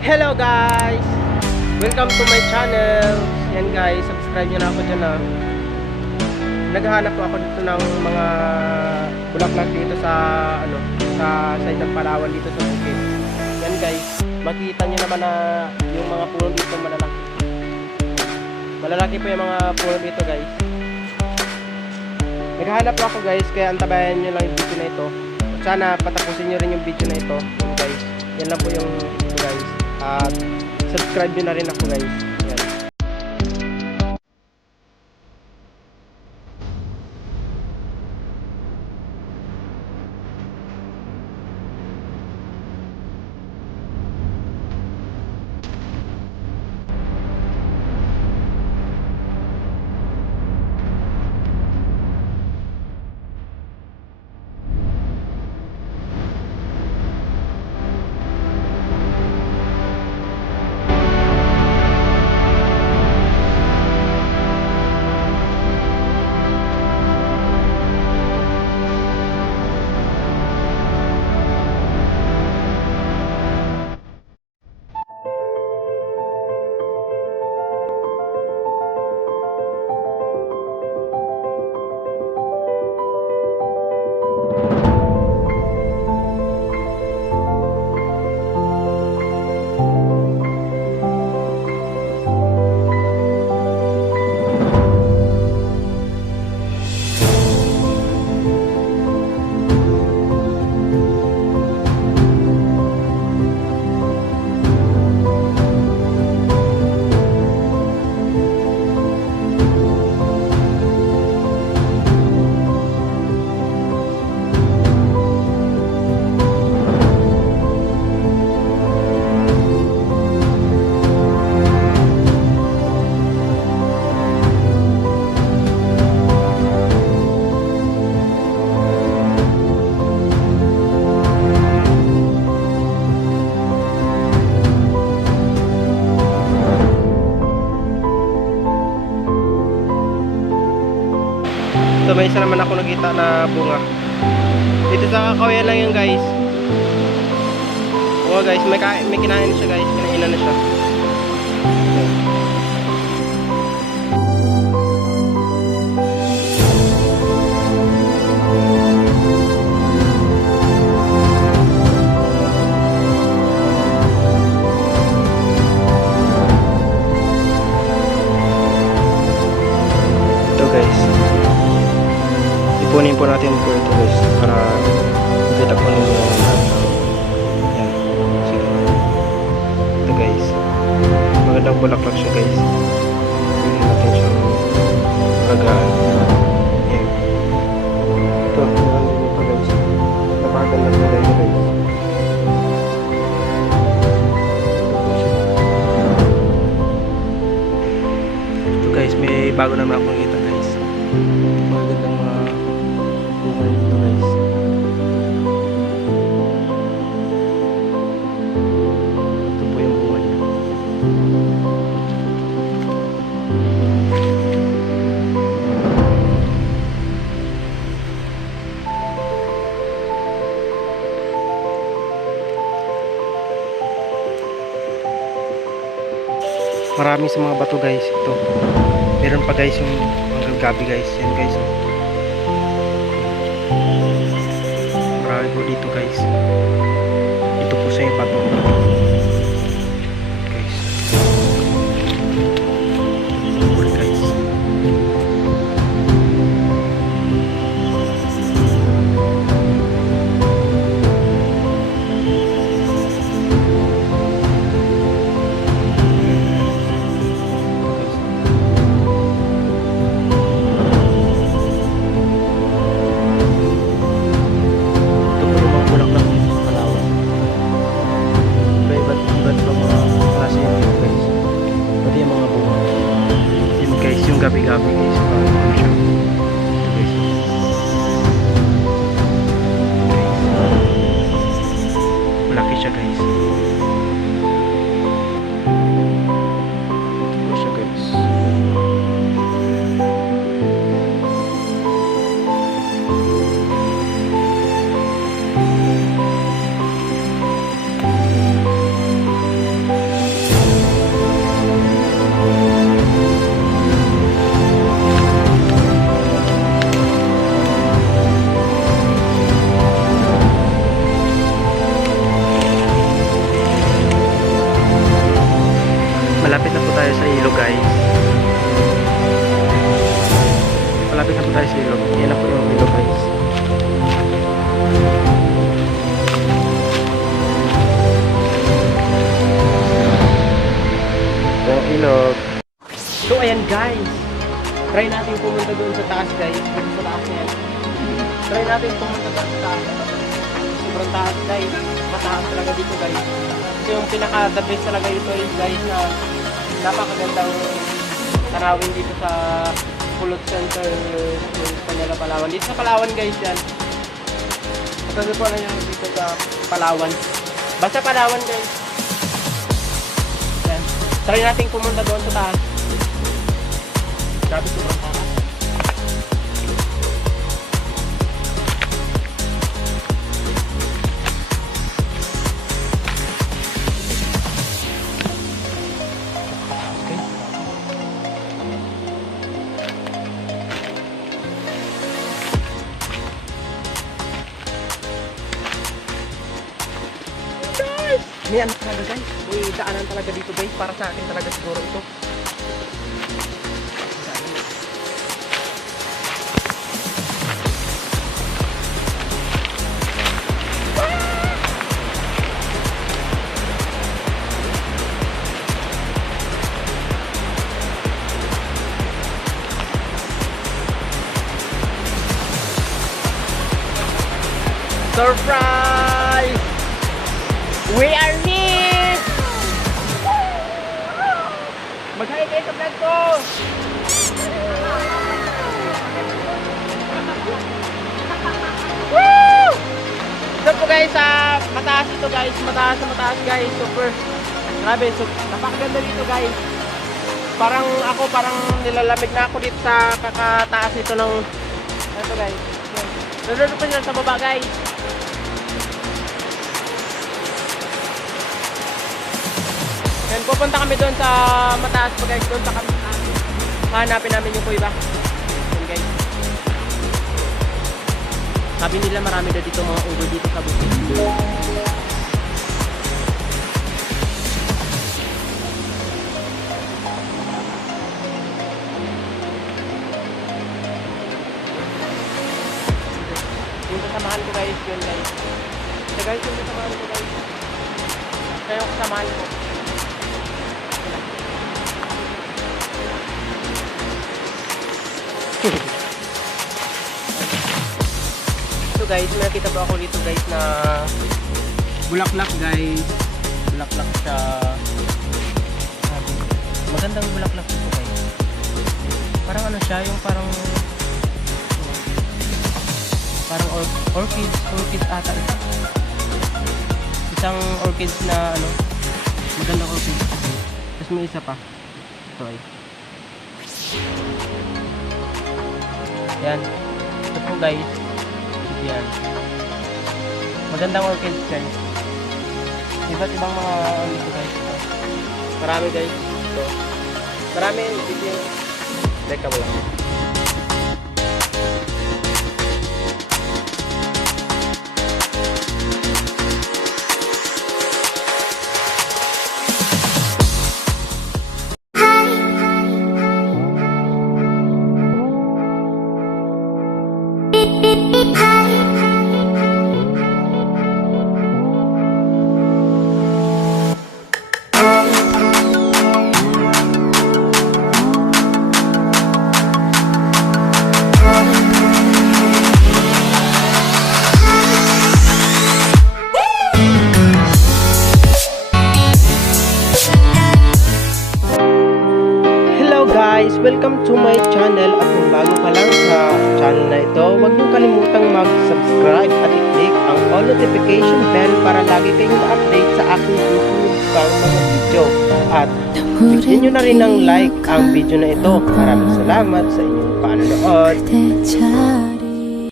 Hello guys! Welcome to my channel. Yan guys, subscribe nyo na ako dyan Naghahanap po ako dito ng mga bulaklak dito sa sa side ng Palawan dito sa bukid. Yan guys, makita nyo naman na yung mga puno dito malalaki. Malalaki po yung mga puno dito guys. Naghahanap po ako guys, kaya antabayan nyo lang yung video na ito. Sana patapusin nyo rin yung video na ito. Yan guys, yan lang po yung guys. At subscribe nyo na rin ako guys. Yan. So may isa naman ako nakita na bunga. Dito sa Kakawayan lang yun guys. Oo guys, may kinain na siya guys. Kinainan na siya. Ito guys. Ipunin po natin po ito guys para makita po ninyo yung yan. Sige. Ito guys, magandang bulaklak siya guys. Pwede natin siyang lagaan. Yan. Ito, meron din ito guys. Napakaganda po ito guys. Ito guys, may bago naman akong kita guys. Magandang mga bunga nito guys. Ito po yung bunga niya. Marami sa mga bato guys ito. Meron pa guys yung mga gabi guys. Yan guys. Marami po dito guys. Ito po sa yung bato. Guys. Ulit guys. guys, try natin pumunta doon sa taas guys. Dito sa taas na yan. Try natin pumunta doon sa taas. Sobrang taas guys. Mataas talaga dito guys. Kasi yung pinaka-the best talaga ito is guys na napakagandang tanawin dito sa Pulot Center ng Panela, Palawan. Dito sa Palawan guys yan. Kasi po na yan dito sa Palawan. Basta Palawan guys. Yan. Try natin pumunta doon sa taas. Grabe sobrang taas. May ano talaga guys, may daanan talaga dito guys, para sa akin talaga siguro ito. Surprise! We are here! Mag-hi kayo sa vlog ko! Woo! Ito po guys, mataas ito guys. Mataas guys. Super. Grabe, napakaganda dito guys. Parang nilalamig na ako dito sa kakataas ito ng ito guys. Nandun po nila sa baba guys. And pupunta kami doon sa mataas pa guys, doon sa kami hanapin namin yung kuiba. Yan guys. Sabi nila marami na dito mga ulo dito sa bukid. Yung kasamahan ko guys, yun guys. So guys, yung kasamahan ko guys. Kaya yung kasamahan ko. So guys, may nakita po ako dito guys na bulaklak guys. Bulaklak siya. Magandang bulaklak dito guys. Parang ano siya, yung parang orchid ata ito. Isang orchid na ano, magandang orchid. Tapos may isa pa. Ito ay. Yan. Ito po guys. Yan. Magandang orchid guys. Iba't ibang mga ano ito guys. Marami guys. Ito. Marami dito yung teka mo lang. Guys, welcome to my channel. At kung bago ka lang sa channel na ito, huwag niyo kalimutang mag-subscribe at i-click ang all notification bell para lagi kayong ma-update sa aking YouTube pang mga video. At bigyan niyo na rin ng like ang video na ito. Maraming salamat sa inyong panonood.